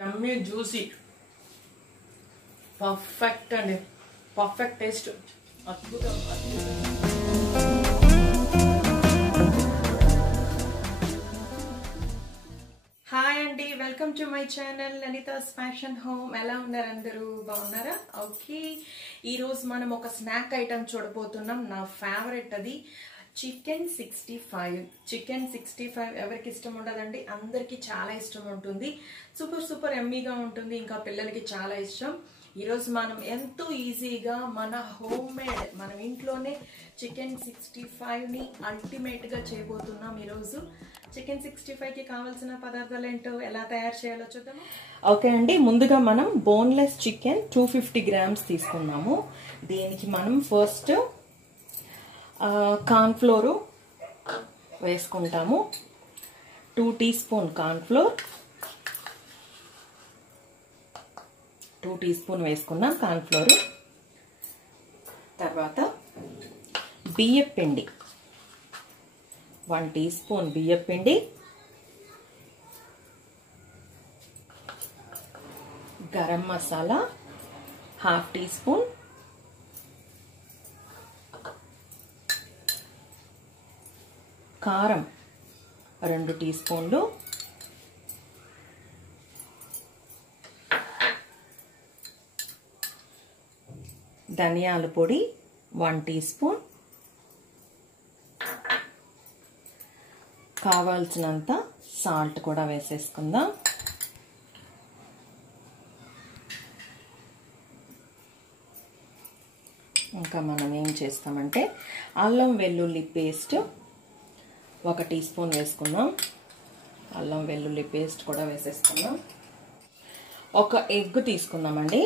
యమ్మీ juicy perfect అండి, perfect taste, అద్భుతం. Hi అండి, welcome to my channel Lalitha's fashion home. ఎలా ఉన్నారు అందరూ? బాగున్నారా? ఓకే, ఈరోజు మనం ఒక స్నాక్ ఐటమ్ చూడబోతున్నాం. నా ఫేవరెట్ అది చికెన్ 65. చికెన్ 65 ఎవరికి ఇష్టం ఉండదండి? అందరికీ చాలా ఇష్టం ఉంటుంది. సూపర్ సూపర్ ఎమ్మీగా ఉంటుంది, ఇంకా పిల్లలకి చాలా ఇష్టం. ఈరోజు మనం ఎంతో ఈజీగా మన హోమ్ మేడ్, మనం ఇంట్లోనే చికెన్ 65ని అల్టిమేట్గా చేయబోతున్నాం. ఈరోజు చికెన్ 65కి కావాల్సిన పదార్థాలు ఏంటో, ఎలా తయారు చేయాలో చూద్దాము. ఓకే అండి, ముందుగా మనం బోన్లెస్ చికెన్ 250 grams తీసుకున్నాము. దీనికి మనం ఫస్ట్ కార్న్ఫ్లోరు వేసుకుంటాము. 2 teaspoon కార్న్ఫ్లోర్, 2 teaspoon వేసుకున్నాం కార్న్ఫ్లోర్. తర్వాత బియ్యపిండి 1 teaspoon బియ్యపిండి, గరం మసాలా 1/2 teaspoon, కారం 2 teaspoonలు, ధనియాల పొడి 1 teaspoon, కావాల్సినంత సాల్ట్ కూడా వేసేసుకుందాం. ఇంకా మనం ఏం చేస్తామంటే అల్లం వెల్లుల్లి పేస్ట్ 1 teaspoon వేసుకున్నాం. అల్లం వెల్లుల్లి పేస్ట్ కూడా వేసేసుకున్నాం. ఒక ఎగ్ తీసుకున్నామండి.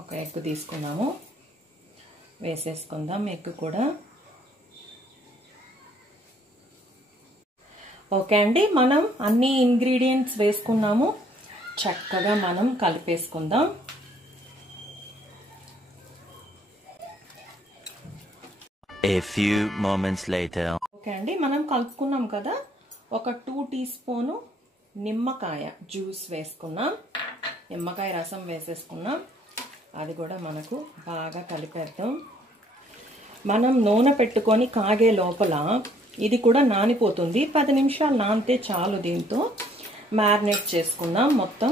ఒక ఎగ్ తీసుకున్నాము, వేసేసుకుందాం ఎగ్ కూడా. ఓకే అండి, మనం అన్ని ఇంగ్రీడియంట్స్ వేసుకున్నాము. చక్కగా మనం కలిపేసుకుందాం. A few moments later. Okay అండి, మనం కలుపుకున్నాం కదా. ఒక 2 teaspoon నిమ్మకాయ జ్యూస్ వేసుకున్నాం, నిమ్మకాయ రసం వేసేసుకున్నాం. అది కూడా మనకు బాగా కలిపేద్దాం. మనం నూనె పెట్టుకొని కాగే లోపల ఇది కూడా నానిపోతుంది. 10 నిమిషాలు నానితే చాలు. దీంతో మ్యారినేట్ చేసుకుందాం మొత్తం.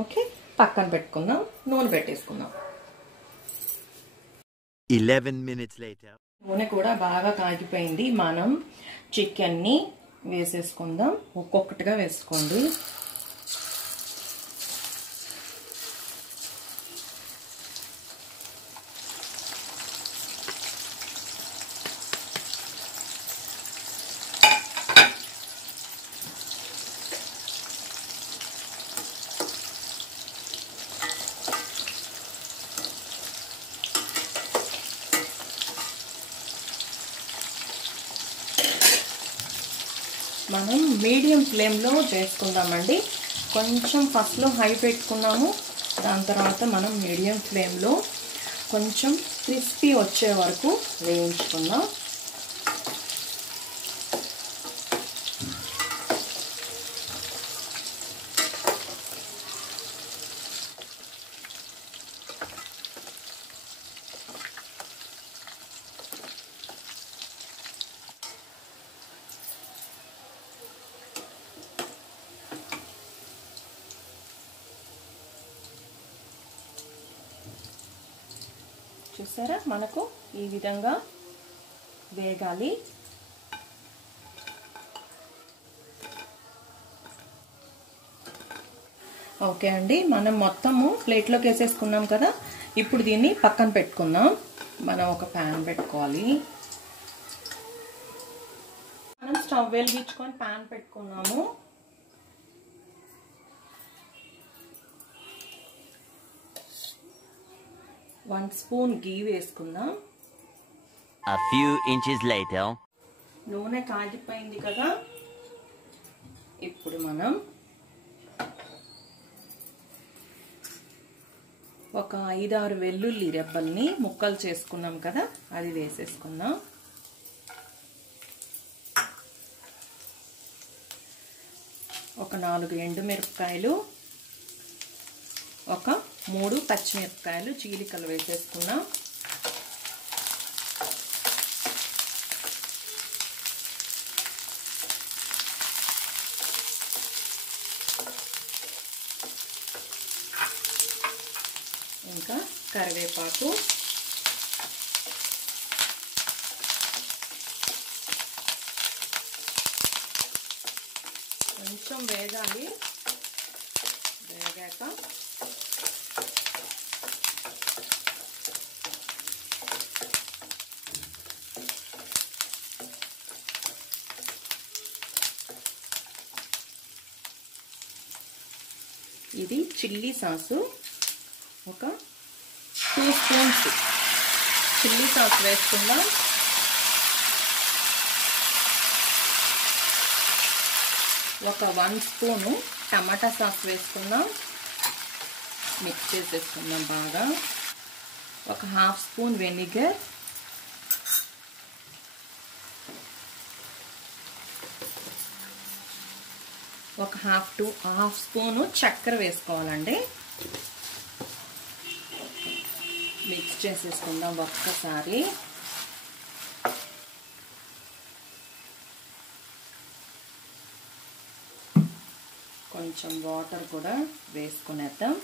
ఓకే, పక్కన పెట్టుకుందాం. నూనె పెట్టేసుకుందాం. 11 minutes later. నూనె కూడా బాగా కాగిపోయింది. మనం చికెన్ని వేసేసుకుందాం. ఒక్కొక్కటిగా వేసుకోండి. మనం మీడియం ఫ్లేమ్లో చేసుకుందామండి. కొంచెం ఫస్ట్లో హై పెట్టుకున్నాము, దాని తర్వాత మనం మీడియం ఫ్లేమ్లో కొంచెం క్రిస్పీ వచ్చే వరకు వేయించుకుందాం. చూసారా, మనకు ఈ విధంగా వేగాలి. ఓకే అండి, మనం మొత్తము ప్లేట్లోకి వేసేసుకున్నాం కదా. ఇప్పుడు దీన్ని పక్కన పెట్టుకుందాం. మనం ఒక ప్యాన్ పెట్టుకోవాలి. మనం స్టవ్ వెలిగించుకొని ప్యాన్ పెట్టుకున్నాము. A few inches later. నూనె కాగిపోయింది కదా. ఇప్పుడు మనం ఒక 5-6 వెల్లుల్లి రెబ్బల్ని ముక్కలు చేసుకున్నాం కదా, అది వేసేసుకుందాం. ఒక 4 ఎండుమిరపకాయలు, ఒక 3 పచ్చిమిరపకాయలు చీలికలు వేసేసుకున్నాం. ఇంకా కరివేపాకు, కొంచెం వేగాలి. వేగాక ఇది చిల్లీ సాసు, ఒక 2 స్పూన్స్ చిల్లీ సాస్ వేసుకుందాం. ఒక 1 స్పూను టమాటా సాస్ వేసుకుందాం. మిక్స్ చేసేసుకుందాం బాగా. ఒక 1/2 స్పూన్ వెనిగర్, ఒక 1/2 స్పూను చక్కెర వేసుకోవాలండి. మిక్స్ చేసేసుకుందాం ఒక్కసారి. కొంచెం వాటర్ కూడా వేసుకునేద్దాం.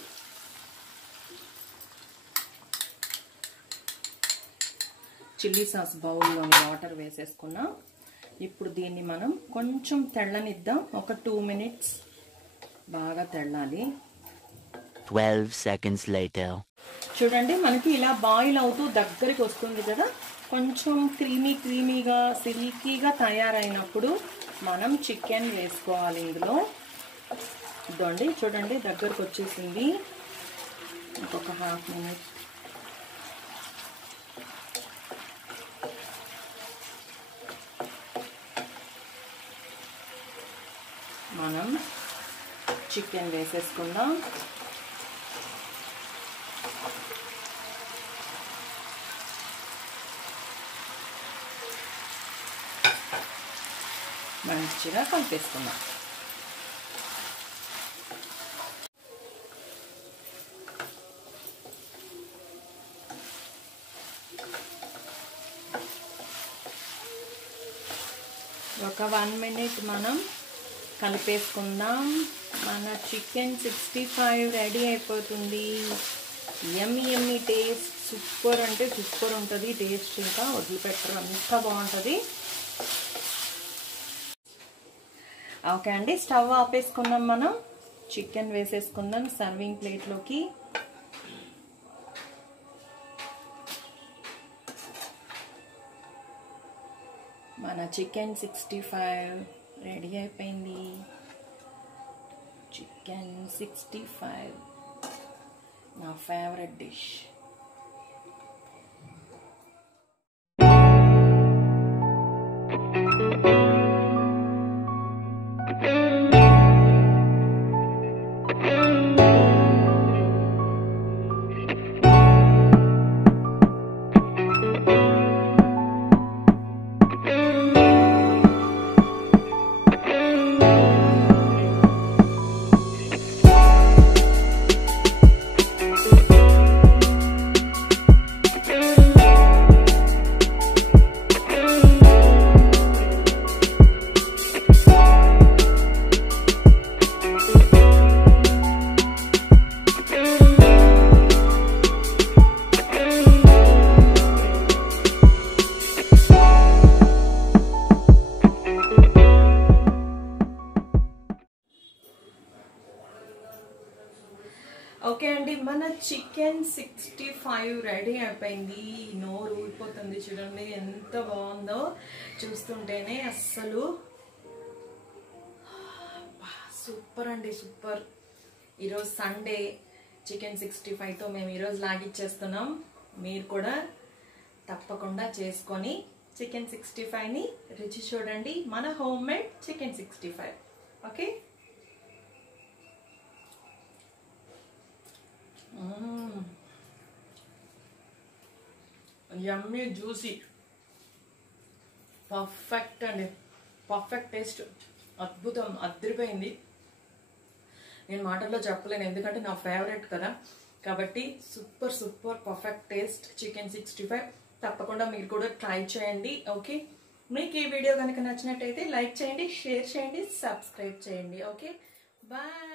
చిల్లీ సాస్ బౌల్లోని వాటర్ వేసేసుకున్నాం. ఇప్పుడు దీన్ని మనం కొంచెం తెల్లనిద్దాం. ఒక 2 మినిట్స్ బాగా తెల్లాలి. 12 seconds later. చూడండి, మనకి ఇలా బాయిల్ అవుతూ దగ్గరికి వస్తుంది కదా. కొంచెం క్రీమీగా సిల్కీగా తయారైనప్పుడు మనం చికెన్ వేసుకోవాలి ఇందులో. ఇదండి, చూడండి దగ్గరకు వచ్చేసింది. ఇంకొక 1/2 మినిట్. మనం చికెన్ వేసేసుకుందాం. మంచిగా కలిపేసుకుందాం. ఒక 1 మినిట్ మనం కలిపేసుకుందాం. మన చికెన్ 65 రెడీ అయిపోతుంది. యమ్మీ టేస్ట్ సూపర్ అంటే సూపర్ ఉంటుంది. టేస్ట్ ఇంకా వదిలిపెట్టరు, అంత బాగుంటుంది. ఓకే అండి, స్టవ్ ఆపేసుకున్నాం. మనం చికెన్ వేసేసుకుందాం సర్వింగ్ ప్లేట్లోకి. మన చికెన్ 65 రెడీ అయిపోయింది. చికెన్ 65 నా ఫేవరెట్ డిష్. ఓకే అండి, మన చికెన్ 65 రెడీ అయిపోయింది. నోరు ఊరిపోతుంది. చూడండి ఎంత బాగుందో చూస్తుంటేనే. అస్సలు సూపర్ అండి, సూపర్. ఈరోజు సండే చికెన్ 65తో మేము ఈరోజు లాగిచ్చేస్తున్నాం. మీరు కూడా తప్పకుండా చేసుకొని చికెన్ 65ని రుచి చూడండి. మన హోమ్ మేడ్ చికెన్ 65. ఓకే, యమ్మీ జ్యూసీ, పర్ఫెక్ట్ అండి, పర్ఫెక్ట్ టేస్ట్, అద్భుతం, అదిరిపోయింది. నేను మాటల్లో చెప్పలేను ఎందుకంటే నా ఫేవరెట్ కదా. కాబట్టి super super perfect taste chicken 65. తప్పకుండా మీరు కూడా ట్రై చేయండి. ఓకే, మీకు ఈ వీడియో కనుక నచ్చినట్టయితే లైక్ చేయండి, షేర్ చేయండి, సబ్స్క్రైబ్ చేయండి. Okay, bye.